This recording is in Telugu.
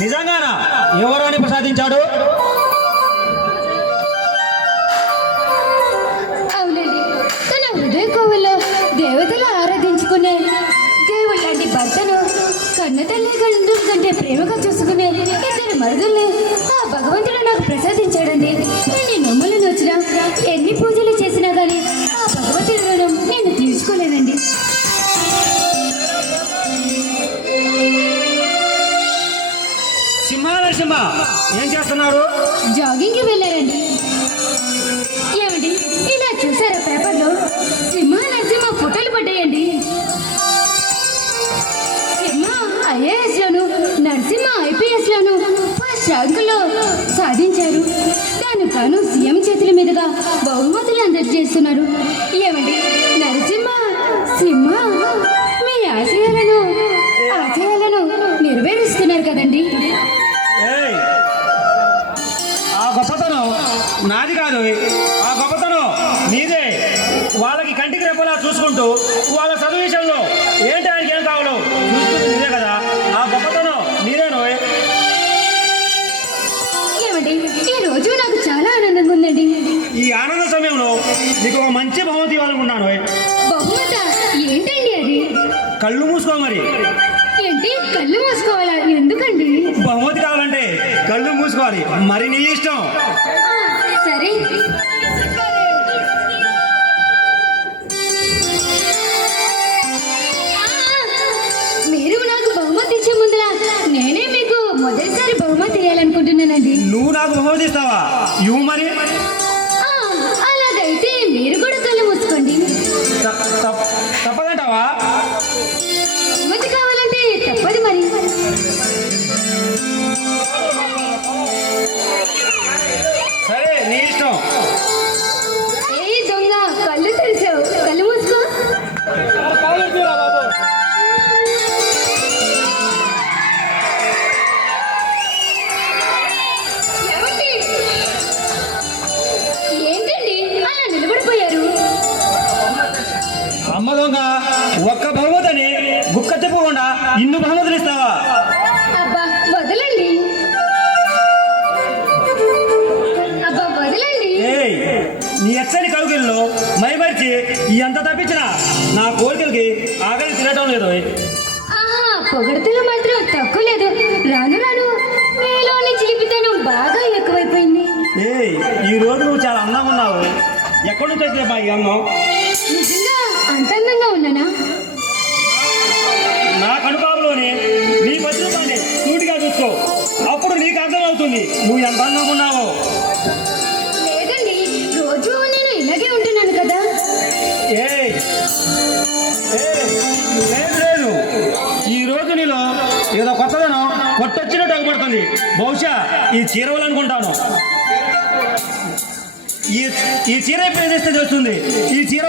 నిజంగానా? ఎవరని ప్రసాదించాడు? అవునండి, తన హృదయ కోవెల్లో దేవతలు ఆరాధించుకునే దేవుడు లాంటి భర్తను కన్న తల్లి గండం కంటే ప్రేమగా చూసుకునే ఇద్దరు మరుదుల్ని ఆ భగవంతుడు నాకు ప్రసాదించాడండి. నేను నొమ్ములు నొచ్చినా ఎన్ని పూజలు చేసినా కానీ ఆ భగవంతుడి రుణం నేను తీర్చుకోలేనండి. సింహ ఏం చేస్తున్నారు? జాగింగ్కి వెళ్ళారండి. ఏమండి, ఇలా చూసారా పేపర్లో నరసింహ ఫోటోలు పడ్డాయండి. సింహ ఐఏఎస్ లోను, నరసింహ ఐపీఎస్ లోను ఫస్ట్ ర్యాంకులో సాధించారు. దాని కాను సీఎం చేతుల మీదుగా బహుమతులు అందజేస్తున్నారు. ఏమండి, సింహ మీ ఆశయాలను నెరవేరుస్తున్నారు కదండి. ఆ గొప్పతనం నాది కాదు, ఆ గొప్పతనం నీదే. వాళ్ళకి కంటికి రెప్పలా చూసుకుంటూ వాళ్ళ చదువు విషయంలో ఏంటి ఆయనకి ఏం కావాలో చూసుకుంటూ నీదే కదా. ఆ గొప్పతనం నీదేనో. ఏమండి, ఈ రోజు నాకు చాలా ఆనందంగా ఉందండి. ఈ ఆనంద సమయంలో నీకు ఒక మంచి బహుమతి ఇవ్వాలనుకున్నాను. బహుమత ఏంటండి అది? కళ్ళు మూసుకో. మరి ఏంటి కళ్ళు మూసుకోవాలా? ఎందుకండి? బహుమతి కావాలంటే కళ్ళు మూసుకోవాలి. మరి నీ ఇష్టం. సరే. మీరు నాకు బహుమతి ఇచ్చే ముందర నేనే మీకు మొదటిసారి బహుమతి ఇవ్వాలనుకుంటున్నానండి. నువ్వు నాకు బహుమతి ఇస్తావా? ఇవ్వు మరి. అలాగైతే మీరు కూడా కళ్ళు మూసుకోండి. తప్పదంటావా? బహుమతి కావాలంటే తప్పదు మరి. సరే, నీ ఇష్టం. ఏ దొంగ, కళ్ళు తెరిచావు, కళ్ళు మూసుకో. ఏంటండి అలా నిలబడిపోయారు? అమ్మ దొంగ, ఒక్క బహుమతిని గుక్క తిప్పకుండా ఇన్ని బహుమతులు ఇస్తావా? అబ్బా వదలండి. నీ ఎచ్చని కౌగిల్లో మైమరిచి ఎంత తప్పించినా నా కోరికలకి ఆకలి తినటం లేదు. ఆహా, పొగడతలు మాత్రం తక్కువ లేదు. రాను రాను మీలోని చిలిపితనం బాగా ఎక్కువైపోయింది. ఈ రోజు నువ్వు చాలా అందంగా ఉన్నావు. ఎక్కడి నుంచి వచ్చిన మా ఈ అందం? నిజంగా అంత అందంగా ఉన్నానా? నా కనుపాపులోని నీ పత్రికాన్ని సూటిగా చూసుకో. అప్పుడు నీకు అర్థం అవుతుంది నువ్వు ఎంత అందంగా ఉన్నావో. లేదండి, రోజు నేను ఇలాగే ఉంటున్నాను కదా. లేదు, ఈ రోజు నీలో ఏదో కొత్తదనం కొట్టొచ్చినట్టు అగపడుతుంది. బహుశా ఈ చీరవలు అనుకుంటాను. ఈ చీర ఎప్పుడు తెలుస్తుంది. ఈ చీర